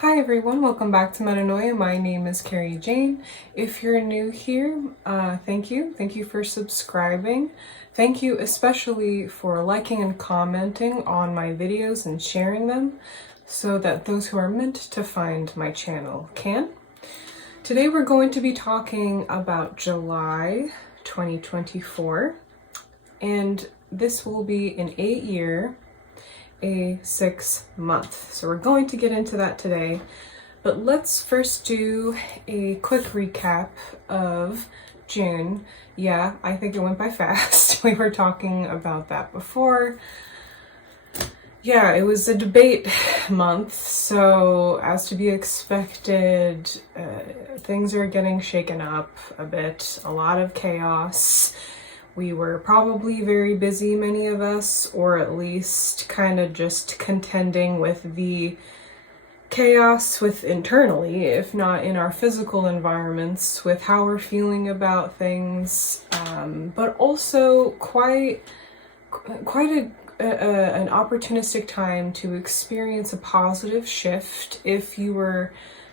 Hi everyone, welcome back to Metanoia. My name is Carrie Jane. If you're new here, thank you. Thank you for subscribing. Thank you especially for liking and commenting on my videos and sharing them so that those who are meant to find my channel can. Today we're going to be talking about July 2024, and this will be an 8-year a 6-month. So we're going to get into that today, but let's first do a quick recap of June. Yeah, I think it went by fast. We were talking about that before. Yeah, it was a debate month, so as to be expected, things are getting shaken up a bit, a lot of chaos. We were probably very busy, many of us, or at least kind of just contending with the chaos internally, if not in our physical environments, with how we're feeling about things, but also quite an opportunistic time to experience a positive shift if you were,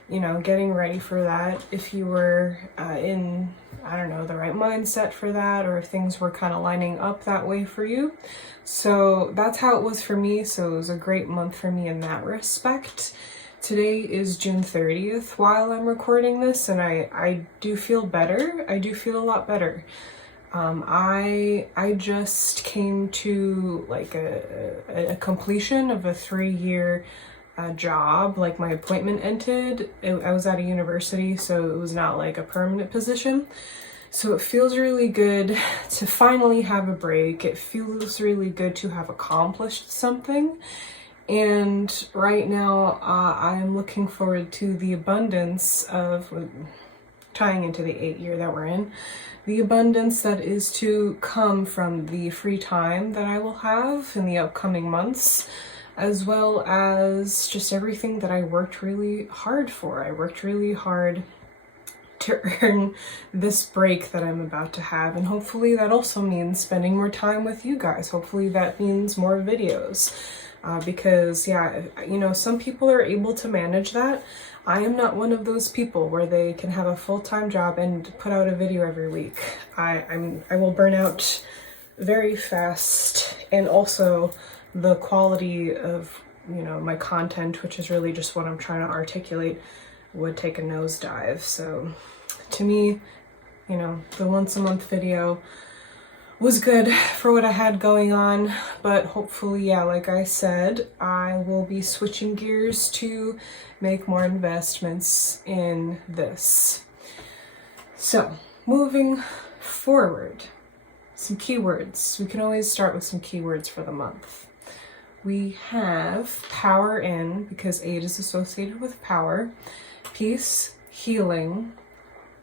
getting ready for that, if you were in the right mindset for that, or if things were kind of lining up that way for you. So that's how it was for me. So it was a great month for me in that respect. Today is June 30th while I'm recording this, and I do feel better. I do feel a lot better. I just came to like a completion of a 3-year job. Like my appointment ended. I was at a university, so it was not like a permanent position. So it feels really good to finally have a break. It feels really good to have accomplished something. And right now, I'm looking forward to the abundance of, tying into the 8-year that we're in, the abundance that is to come from the free time that I will have in the upcoming months, as well as just everything that I worked really hard for. I worked really hard to earn this break that I'm about to have, and hopefully that also means spending more time with you guys. Hopefully that means more videos, because some people are able to manage that. I am not one of those people where they can have a full-time job and put out a video every week. I will burn out very fast, and also the quality of my content, which is really just what I'm trying to articulate, would take a nosedive. So to me, the once a month video was good for what I had going on, but hopefully, like I said, I will be switching gears to make more investments in this. So moving forward, some keywords. We can always start with some keywords for the month. We have power in, because 8 is associated with power, peace, healing,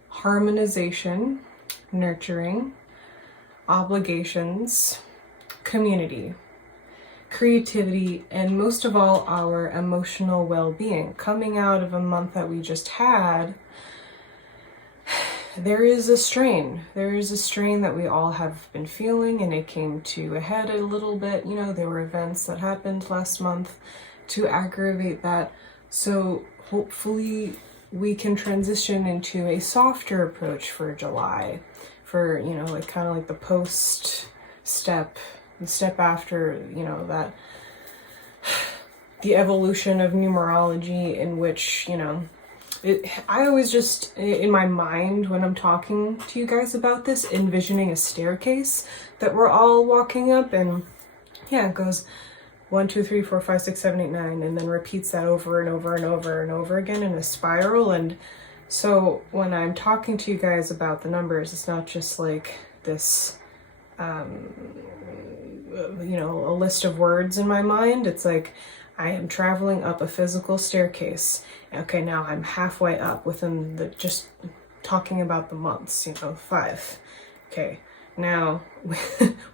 harmonization, nurturing, obligations, community, creativity, and most of all, our emotional well-being. Coming out of a month that we just had, there is a strain. There is a strain that we all have been feeling, and it came to a head a little bit. There were events that happened last month to aggravate that. So hopefully we can transition into a softer approach for July, for, kind of like the post step, the step after, that, the evolution of numerology, in which, I always just, in my mind, when I'm talking to you guys about this, envisioning a staircase that we're all walking up, and it goes 1, 2, 3, 4, 5, 6, 7, 8, 9, and then repeats that over and over and over and over again in a spiral. And so when I'm talking to you guys about the numbers, it's not just like this, a list of words in my mind. It's like I am traveling up a physical staircase. Okay, now I'm halfway up within just talking about the months, 5. Okay, now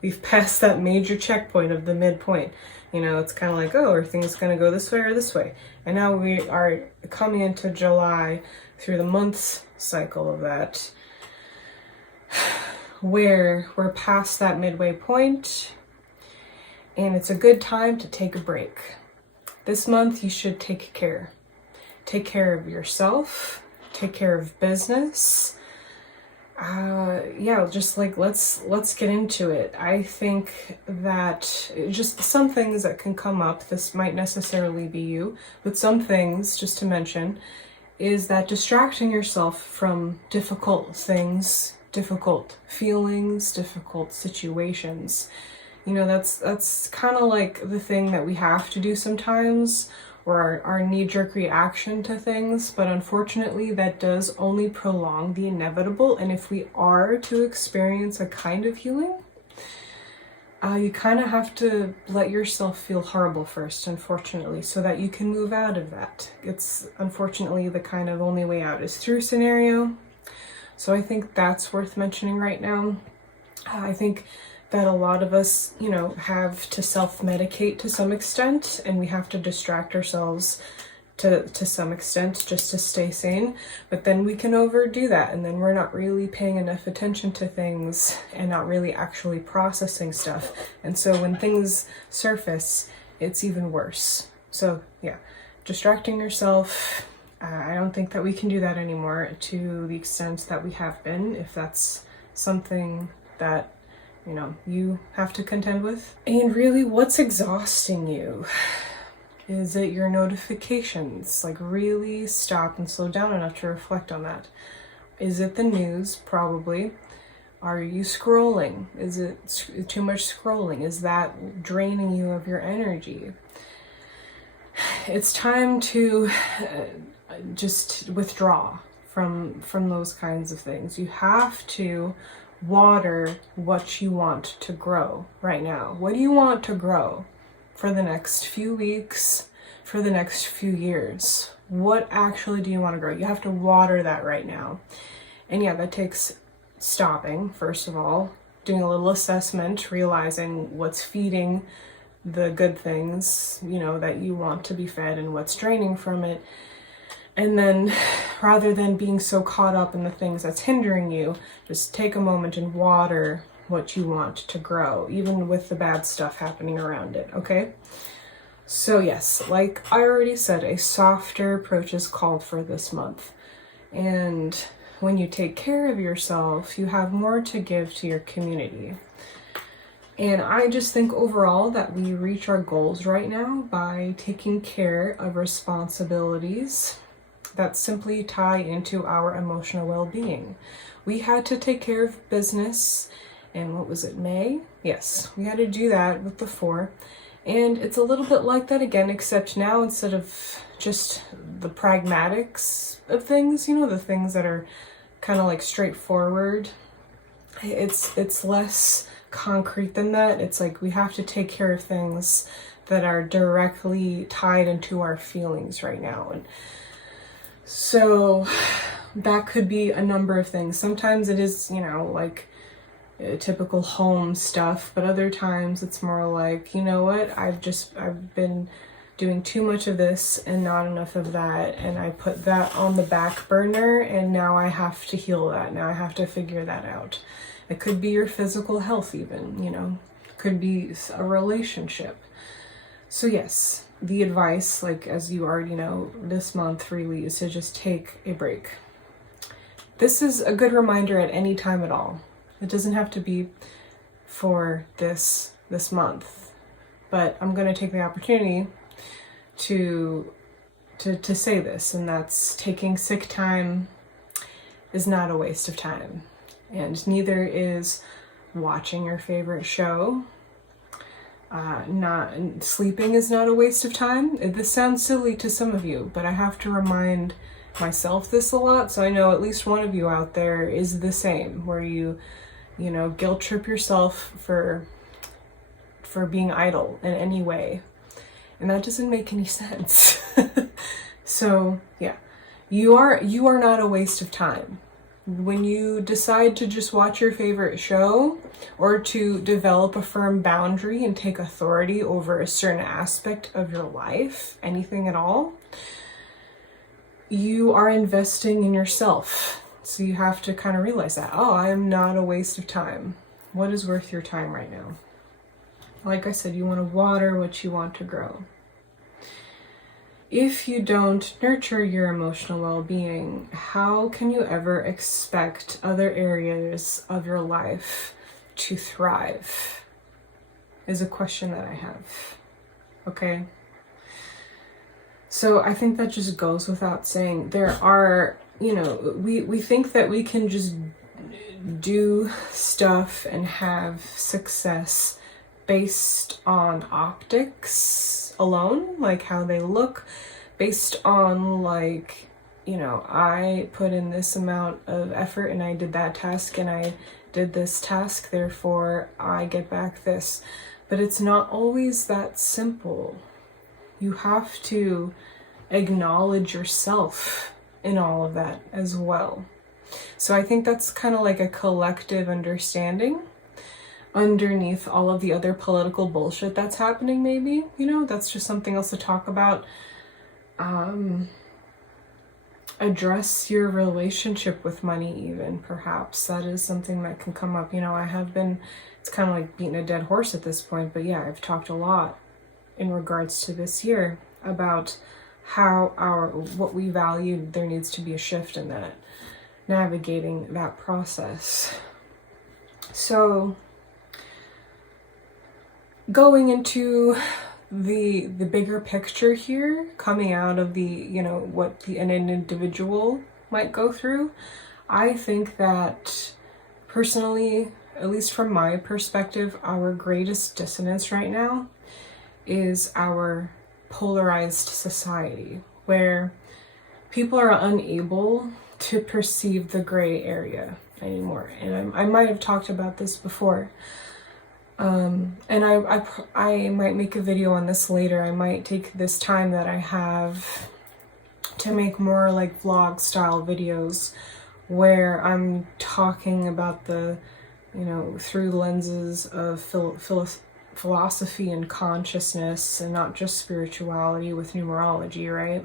we've passed that major checkpoint of the midpoint. It's kind of like, oh, are things going to go this way or this way? And now we are coming into July through the months cycle of that, where we're past that midway point, and it's a good time to take a break. This month you should take care. take care of yourself, take care of business. Yeah, just like let's get into it. I think that just some things that can come up, this might necessarily be you, but some things, just to mention, is that distracting yourself from difficult things, difficult feelings, difficult situations. You know, that's kind of like the thing that we have to do sometimes, or our knee-jerk reaction to things, but unfortunately that does only prolong the inevitable. And if we are to experience a kind of healing, you kind of have to let yourself feel horrible first, unfortunately, so that you can move out of that. It's unfortunately the kind of only way out is through scenario. So I think that's worth mentioning right now. I think that a lot of us, you know, have to self-medicate to some extent, and we have to distract ourselves to some extent just to stay sane. But then we can overdo that, and then we're not really paying enough attention to things and not really actually processing stuff. And so when things surface, it's even worse. So yeah, distracting yourself, I don't think that we can do that anymore to the extent that we have been, if that's something that, you know, you have to contend with. And really, what's exhausting you? Is it your notifications? Like, really stop and slow down enough to reflect on that. Is it the news? Probably. Are you scrolling? Is it too much scrolling? Is that draining you of your energy? It's time to just withdraw from those kinds of things. You have to water what you want to grow right now. What do you want to grow for the next few weeks, for the next few years? What actually do you want to grow? You have to water that right now. And yeah, that takes stopping, first of all, doing a little assessment, realizing what's feeding the good things, you know, that you want to be fed and what's draining from it. And then rather than being so caught up in the things that's hindering you, just take a moment and water what you want to grow, even with the bad stuff happening around it, okay? So yes, like I already said, a softer approach is called for this month. And when you take care of yourself, you have more to give to your community. And I just think overall that we reach our goals right now by taking care of responsibilities that simply tie into our emotional well-being. We had to take care of business, and what was it, May? Yes, we had to do that with the 4. And it's a little bit like that again, except now instead of just the pragmatics of things, you know, the things that are kind of like straightforward, it's less concrete than that. It's like we have to take care of things that are directly tied into our feelings right now. And so that could be a number of things. Sometimes it is, you know, like typical home stuff, but other times it's more like, you know what, I've been doing too much of this and not enough of that, and I put that on the back burner, and now I have to heal that. Now I have to figure that out. It could be your physical health even, you know, could be a relationship. So yes, the advice, like as you already know, this month really is to just take a break. This is a good reminder at any time at all. It doesn't have to be for this month, but I'm going to take the opportunity to say this, and that's taking sick time is not a waste of time, and neither is watching your favorite show. Not sleeping is not a waste of time. This sounds silly to some of you, but I have to remind myself this a lot, so I know at least one of you out there is the same, where you know, guilt trip yourself for being idle in any way, and that doesn't make any sense. So yeah, you are not a waste of time. When you decide to just watch your favorite show, or to develop a firm boundary and take authority over a certain aspect of your life, anything at all, you are investing in yourself. So you have to kind of realize that, oh, I am not a waste of time. What is worth your time right now? Like I said, you want to water what you want to grow. if you don't nurture your emotional well-being, how can you ever expect other areas of your life to thrive? Is a question that I have. Okay? So I think that just goes without saying. There are, we think that we can just do stuff and have success based on optics alone, like how they look, based on like, I put in this amount of effort and I did that task and I did this task, therefore I get back this. But it's not always that simple. You have to acknowledge yourself in all of that as well. So I think that's kind of like a collective understanding underneath all of the other political bullshit that's happening, maybe. That's just something else to talk about. Address your relationship with money even, perhaps. That is something that can come up. It's kind of like beating a dead horse at this point, but yeah, I've talked a lot in regards to this year about how what we value, there needs to be a shift in that, navigating that process. So going into the bigger picture here, coming out of what an individual might go through, I think that personally, at least from my perspective, our greatest dissonance right now is our polarized society, where people are unable to perceive the gray area anymore. And I might have talked about this before. And I might make a video on this later. I might take this time that I have to make more like vlog style videos where I'm talking about the, through lenses of philosophy and consciousness, and not just spirituality with numerology, right?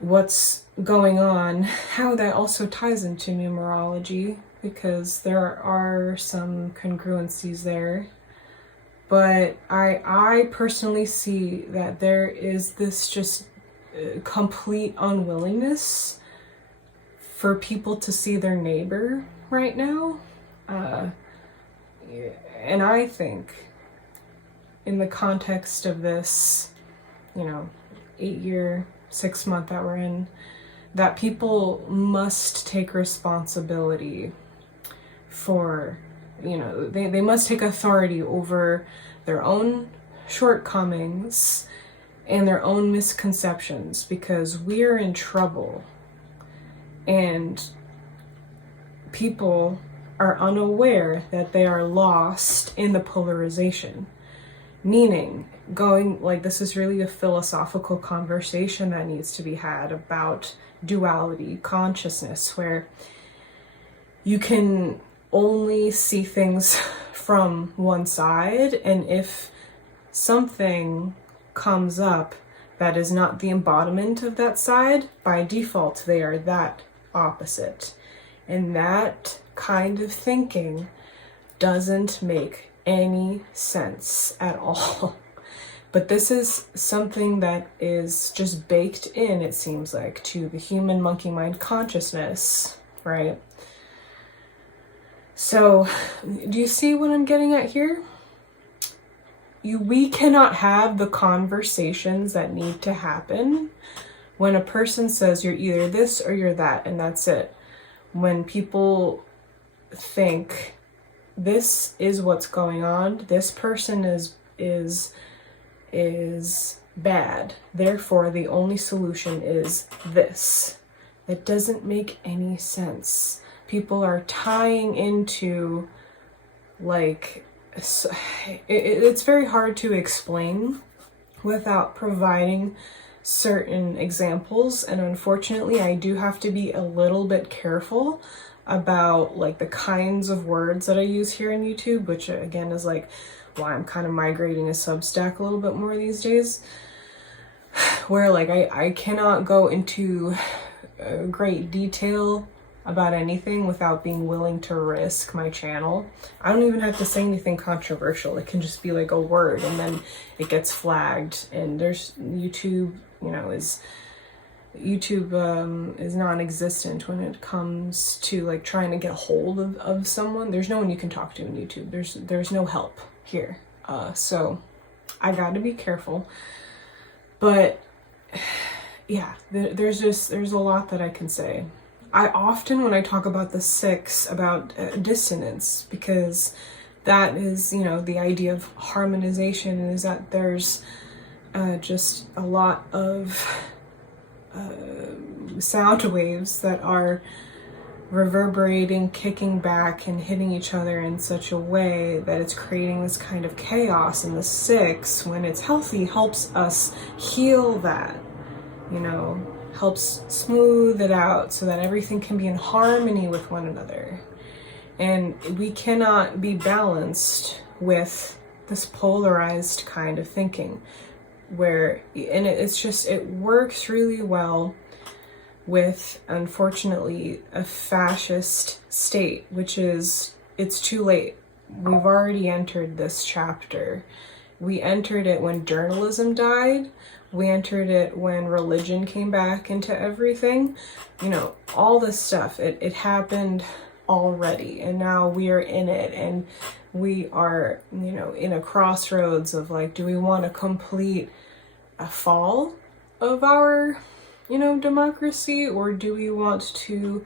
What's going on, how that also ties into numerology, because there are some congruencies there. But I personally see that there is this just complete unwillingness for people to see their neighbor right now. And I think in the context of this, 8-year, 6-month that we're in, that people must take responsibility for, they must take authority over their own shortcomings and their own misconceptions, because we're in trouble and people are unaware that they are lost in the polarization. Meaning, this is really a philosophical conversation that needs to be had about duality, consciousness, where you can only see things from one side, and if something comes up that is not the embodiment of that side, by default they are that opposite. And that kind of thinking doesn't make any sense at all. But this is something that is just baked in, it seems like, to the human monkey mind consciousness, right? So, do you see what I'm getting at here? We cannot have the conversations that need to happen when a person says you're either this or you're that, and that's it. When people think this is what's going on, this person is bad, therefore the only solution is this. That doesn't make any sense. People are tying into it's very hard to explain without providing certain examples, and unfortunately I do have to be a little bit careful about the kinds of words that I use here on YouTube, which again is why I'm kind of migrating to Substack a little bit more these days, where I cannot go into great detail about anything without being willing to risk my channel. I don't even have to say anything controversial. It can just be like a word and then it gets flagged, and there's YouTube, is non-existent when it comes to like trying to get a hold of someone. There's no one you can talk to in YouTube. There's no help here. So I got to be careful. But yeah, there's a lot that I can say. I often, when I talk about the six, about dissonance, because that is, the idea of harmonization, is that there's just a lot of sound waves that are reverberating, kicking back, and hitting each other in such a way that it's creating this kind of chaos. And the six, when it's healthy, helps us heal that, helps smooth it out so that everything can be in harmony with one another. And we cannot be balanced with this polarized kind of thinking it works really well with, unfortunately, a fascist state, which is, it's too late. We've already entered this chapter. We entered it when journalism died. We entered it when religion came back into everything. All this stuff, it happened already, and now we are in it, and we are, in a crossroads of like, do we want to complete a fall of our, democracy, or do we want to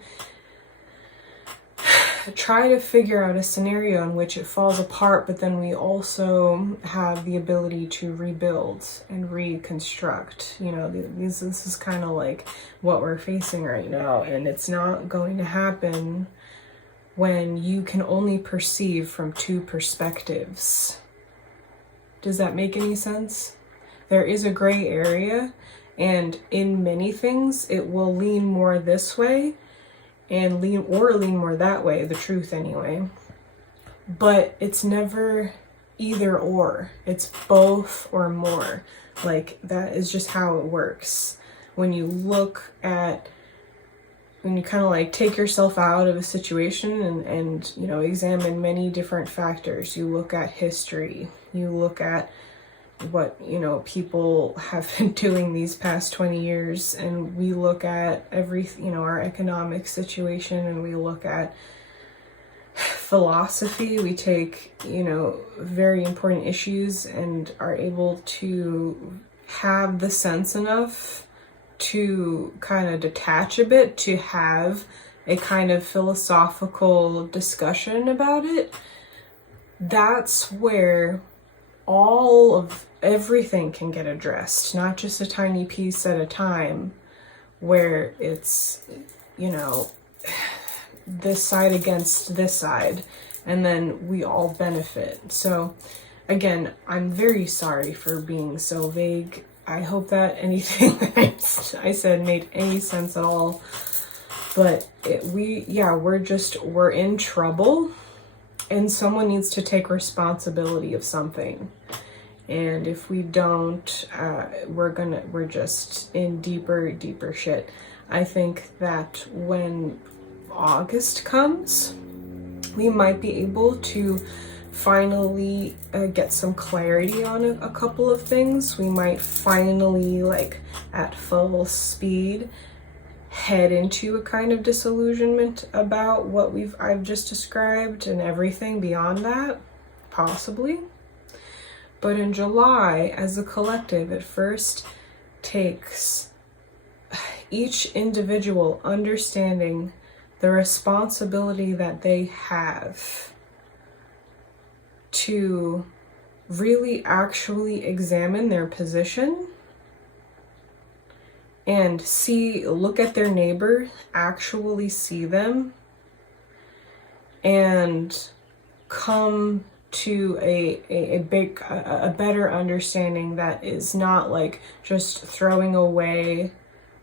try to figure out a scenario in which it falls apart, but then we also have the ability to rebuild and reconstruct? This is kind of like what we're facing right now, and it's not going to happen when you can only perceive from two perspectives. Does that make any sense? There is a gray area, and in many things it will lean more this way and lean more that way, the truth anyway. But it's never either or. It's both or more. Like, that is just how it works. When you kind of like take yourself out of a situation and examine many different factors. You look at history, you look at what people have been doing these past 20 years, and we look at our economic situation, and we look at philosophy. We take very important issues and are able to have the sense enough to kind of detach a bit, to have a kind of philosophical discussion about it. That's where all of everything can get addressed, not just a tiny piece at a time, where it's, this side against this side, and then we all benefit. So again, I'm very sorry for being so vague. I hope that anything that I said made any sense at all. But we're in trouble, and someone needs to take responsibility of something. And if we don't, we're just in deeper shit. I think that when August comes, we might be able to finally get some clarity on a couple of things. We might finally, like at full speed, head into a kind of disillusionment about what I've just described, and everything beyond that, possibly. But in July, as a collective, it first takes each individual understanding the responsibility that they have to really actually examine their position and look at their neighbor, actually see them, and come to a better understanding that is not like just throwing away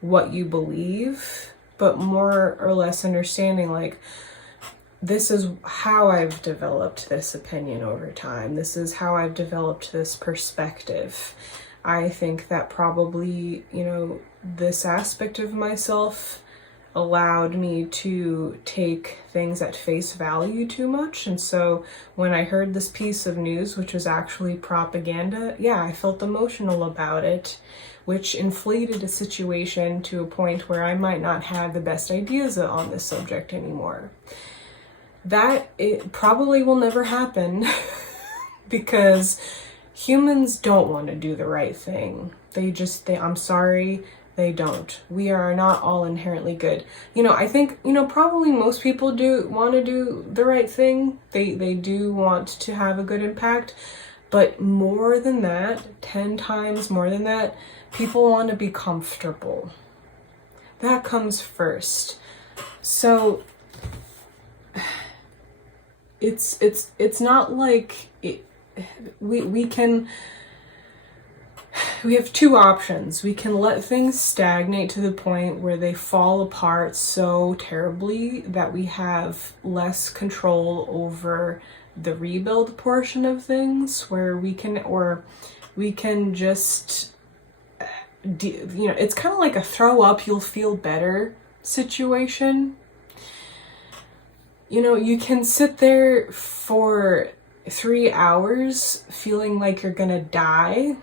what you believe, but more or less understanding like, this is how I've developed this opinion over time. This is how I've developed this perspective. I think that probably, this aspect of myself allowed me to take things at face value too much. And so when I heard this piece of news, which was actually propaganda, yeah, I felt emotional about it, which inflated a situation to a point where I might not have the best ideas on this subject anymore. That it probably will never happen because humans don't want to do the right thing. I'm sorry, they don't. We are not all inherently good. I think, probably most people do want to do the right thing. They do want to have a good impact. But more than that, 10 times more than that, people want to be comfortable. That comes first. So it's not like we have two options. We can let things stagnate to the point where they fall apart so terribly that we have less control over the rebuild portion of things, where we can just it's kind of like a throw up, you'll feel better situation. You can sit there for 3 hours feeling like you're gonna die,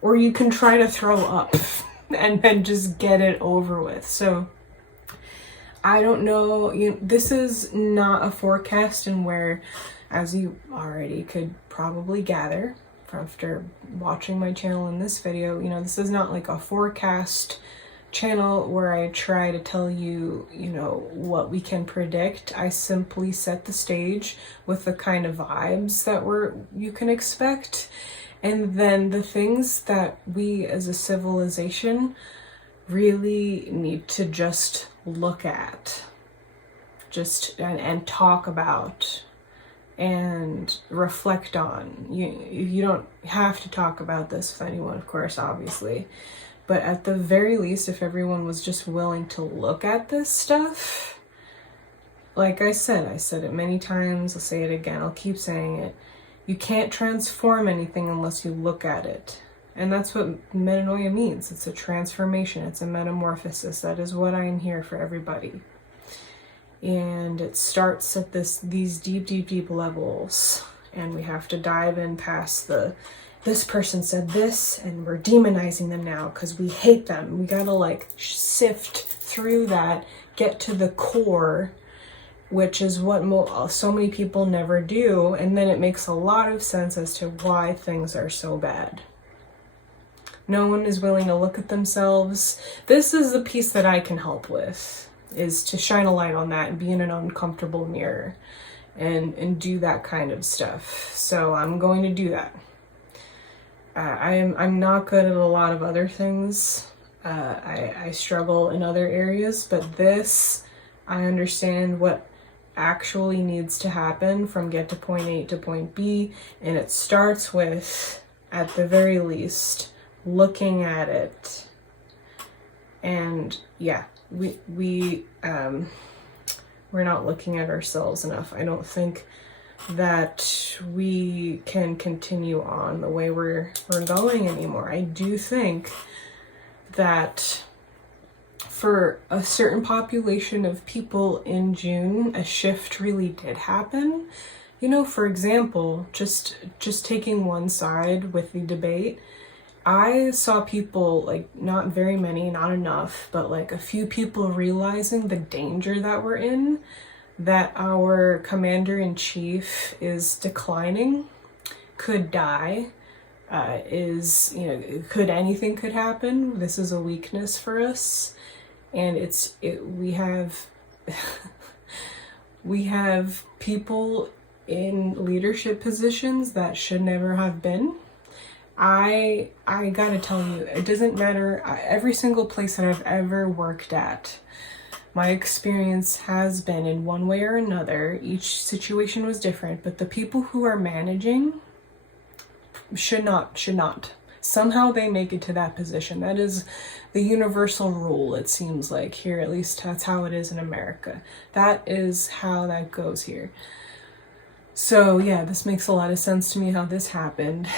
or you can try to throw up and then just get it over with. So I don't know, this is not a forecast, and where, as you already could probably gather after watching my channel in this video, this is not like a forecast channel where I try to tell you, what we can predict. I simply set the stage with the kind of vibes that you can expect. And then the things that we as a civilization really need to just look at, and talk about and reflect on. You don't have to talk about this with anyone, of course, obviously. But at the very least, if everyone was just willing to look at this stuff, like I said it many times, I'll say it again, I'll keep saying it. You can't transform anything unless you look at it. And that's what metanoia means. It's a transformation. It's a metamorphosis. That is what I am here for everybody. And it starts at these deep levels. And we have to dive in past this person said this, and we're demonizing them now because we hate them. We gotta sift through that, get to the core, which is what so many people never do. And then it makes a lot of sense as to why things are so bad. No one is willing to look at themselves. This is the piece that I can help with, is to shine a light on that and be in an uncomfortable mirror and do that kind of stuff. So I'm going to do that. I'm not good at a lot of other things. I struggle in other areas, but this, I understand what actually needs to happen from get to point A to point B, and it starts with, at the very least, looking at it. And yeah, we're not looking at ourselves enough. I don't think that we can continue on the way we're going anymore. I do think that for a certain population of people in June, a shift really did happen. For example, just taking one side with the debate, I saw people, not very many, not enough, but a few people realizing the danger that we're in, that our commander-in-chief is declining, could die, anything could happen. This is a weakness for us, and we have we have people in leadership positions that should never have been. I gotta tell you, it doesn't matter. Every single place that I've ever worked at, my experience has been in one way or another. Each situation was different, but the people who are managing should not. Somehow they make it to that position. That is the universal rule, it seems like here. At least that's how it is in America. That is how that goes here. So yeah, this makes a lot of sense to me how this happened.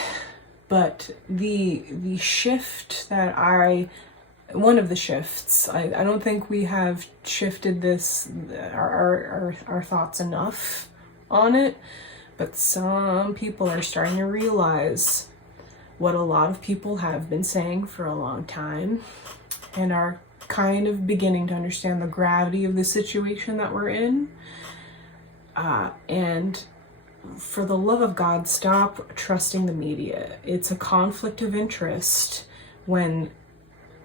But the shift that I one of the shifts. I don't think we have shifted this, our thoughts enough on it, but some people are starting to realize what a lot of people have been saying for a long time and are kind of beginning to understand the gravity of the situation that we're in. And for the love of God, stop trusting the media. It's a conflict of interest when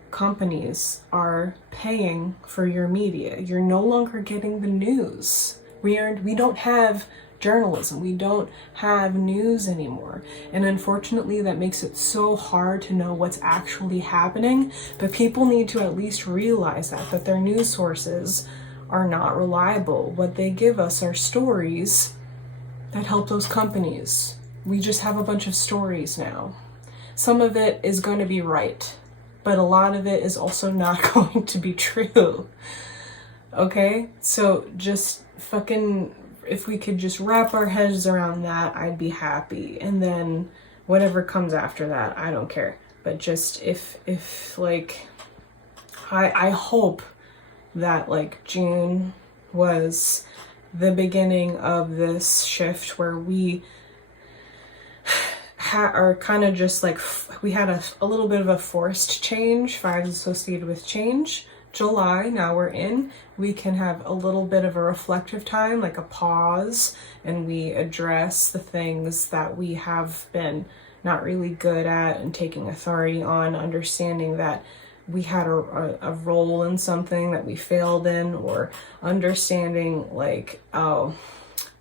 companies are paying for your media. You're no longer getting the news. We don't have journalism. We don't have news anymore. And unfortunately, that makes it so hard to know what's actually happening. But people need to at least realize that their news sources are not reliable. What they give us are stories that help those companies. We just have a bunch of stories now. Some of it is going to be right, but a lot of it is also not going to be true. Okay? So just fucking, if we could just wrap our heads around that, I'd be happy. And then whatever comes after that, I don't care. But just if like, I hope that like June was the beginning of this shift where we are kind of just like, we had a little bit of a forced change, 5 associated with change. July, now we're in, we can have a little bit of a reflective time, like a pause, and we address the things that we have been not really good at and taking authority on, understanding that we had a role in something that we failed in, or understanding like, oh,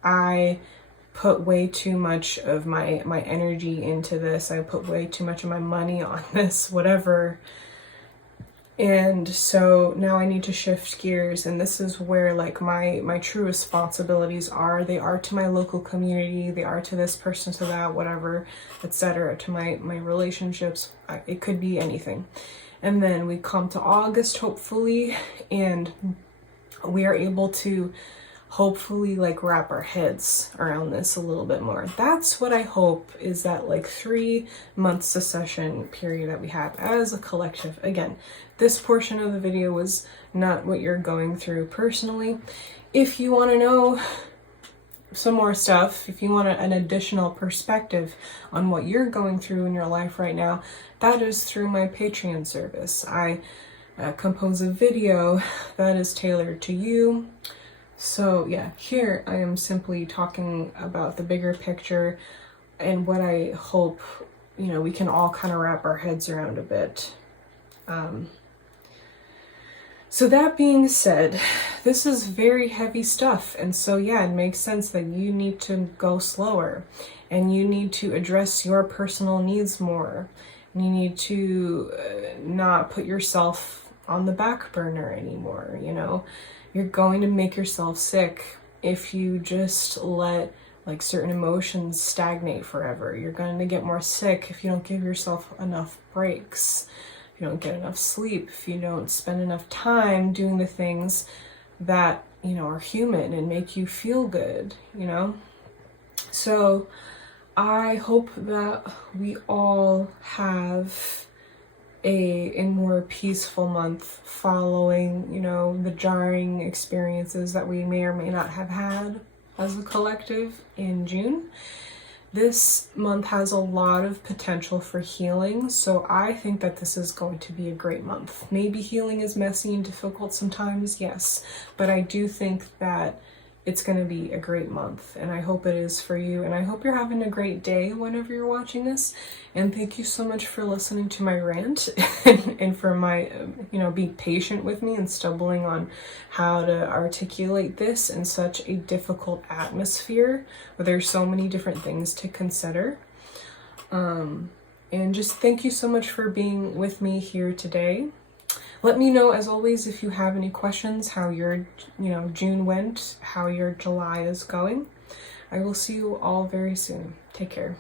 I put way too much of my energy into this, I put way too much of my money on this, whatever. And so now I need to shift gears, and this is where like my true responsibilities are. They are to my local community, they are to this person, to that, whatever, etc., to my relationships. It could be anything. And then we come to August, hopefully, and we are able to hopefully like wrap our heads around this a little bit more. That's what I hope, is that like 3-month succession period that we have as a collective. Again, this portion of the video was not what you're going through personally. If you want to know some more stuff, if you want an additional perspective on what you're going through in your life right now, that is through my Patreon service. I compose a video that is tailored to you. So yeah, here I am simply talking about the bigger picture and what I hope, we can all kind of wrap our heads around a bit. So that being said, this is very heavy stuff. And so yeah, it makes sense that you need to go slower and you need to address your personal needs more. And you need to not put yourself on the back burner anymore, You're going to make yourself sick if you just let like certain emotions stagnate forever. You're going to get more sick if you don't give yourself enough breaks. If you don't get enough sleep, if you don't spend enough time doing the things that, are human and make you feel good, So I hope that we all have a more peaceful month following, the jarring experiences that we may or may not have had as a collective in June. This month has a lot of potential for healing, so I think that this is going to be a great month. Maybe healing is messy and difficult sometimes, yes, but I do think that it's going to be a great month, and I hope it is for you, and I hope you're having a great day whenever you're watching this. And thank you so much for listening to my rant and for my, being patient with me and stumbling on how to articulate this in such a difficult atmosphere where there's so many different things to consider. And just thank you so much for being with me here today. Let me know, as always, if you have any questions, how your, June went, how your July is going. I will see you all very soon. Take care.